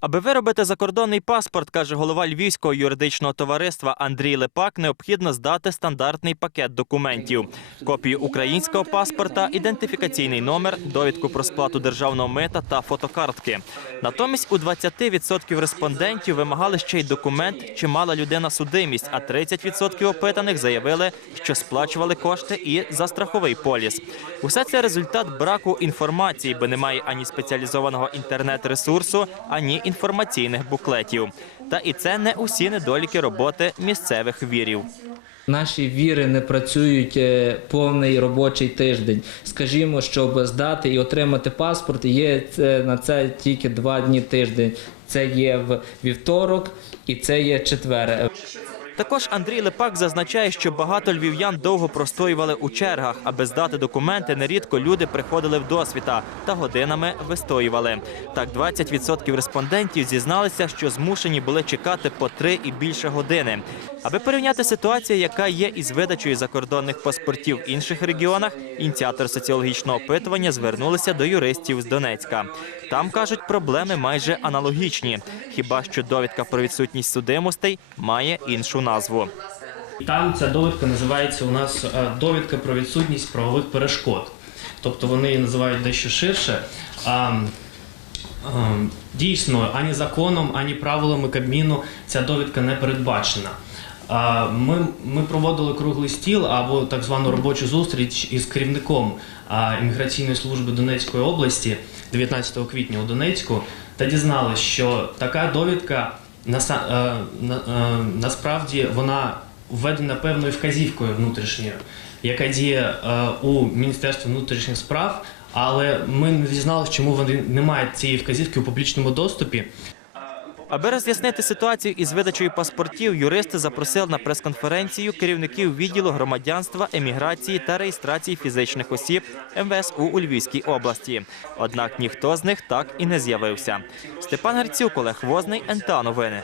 Аби виробити закордонний паспорт, каже голова Львівського юридичного товариства Андрій Лепак, необхідно здати стандартний пакет документів: копію українського паспорта, ідентифікаційний номер, довідку про сплату державного мита та фотокартки. Натомість у 20% респондентів вимагали ще й документ, чи мала людина судимість, а 30% опитаних заявили, що сплачували кошти і за страховий поліс. Усе це результат браку інформації, бо немає ані спеціалізованого інтернет-ресурсу, ані інформаційних буклетів. Та і це не усі недоліки роботи місцевих вірів. Наші віри не працюють е, повний робочий тиждень. Скажімо, щоб здати і отримати паспорт, є на це тільки два дні тиждень. Це є в вівторок і це є четвер. Також Андрій Лепак зазначає, що багато львів'ян довго простоювали у чергах, аби здати документи. Нерідко люди приходили в досвіта та годинами вистоювали. Так, 20% респондентів зізналися, що змушені були чекати по три і більше години. Аби порівняти ситуацію, яка є із видачею закордонних паспортів в інших регіонах, ініціатор соціологічного опитування звернулися до юристів з Донецька. Там кажуть, проблеми майже аналогічні. Хіба що довідка про відсутність судимостей має іншу назву. Там ця довідка називається у нас е, довідка про відсутність правових перешкод. Тобто вони її називають дещо ширше. А, ем, Дійсно, ані законом, ані правилами Кабміну ця довідка не передбачена. Ми, ми проводили круглий стіл або так звану робочу зустріч із керівником імміграційної служби Донецької області 19 квітня у Донецьку та дізналися, що така довідка е, е, насправді вона введена певною вказівкою внутрішньою, яка діє е, у Міністерстві внутрішніх справ, але ми не дізналися, чому вони не мають цієї вказівки у публічному доступі. Аби роз'яснити ситуацію із видачею паспортів, юристи запросили на прес-конференцію керівників відділу громадянства, еміграції та реєстрації фізичних осіб МВСУ у Львівській області. Однак ніхто з них так і не з'явився. Степан Герцюк, Олег Возний, НТА Новини.